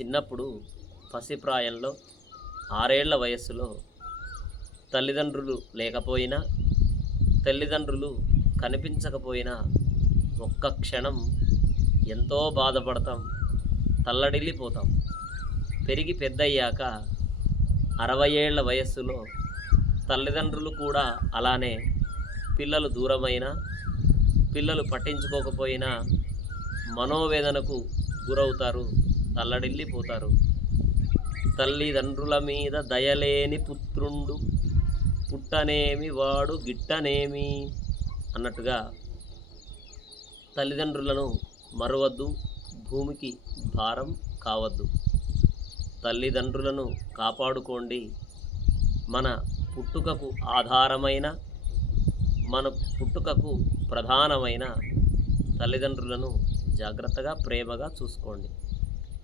చిన్నప్పుడు పసిప్రాయంలో ఆరేళ్ళ వయస్సులో తల్లిదండ్రులు లేకపోయినా తల్లిదండ్రులు కనిపించకపోయినా ఒక్క క్షణం ఎంతో బాధపడతాం తల్లడిల్లిపోతాం. పెరిగి పెద్దయ్యాక అరవై ఏళ్ళ వయస్సులో తల్లిదండ్రులు కూడా అలానే పిల్లలు దూరమైన పిల్లలు పట్టించుకోకపోయినా మనోవేదనకు గురవుతారు. తల్లడిల్లిపోతారు. తల్లిదండ్రుల మీద దయలేని పుత్రుండు పుట్టనేమి వాడు గిట్టనేమి అన్నట్టుగా తల్లిదండ్రులను మరవద్దు భూమికి భారం కావద్దు. తల్లిదండ్రులను కాపాడుకోండి. మన పుట్టుకకు ఆధారమైన మన పుట్టుకకు ప్రధానమైన తల్లిదండ్రులను జాగ్రత్తగా ప్రేమగా చూసుకోండి.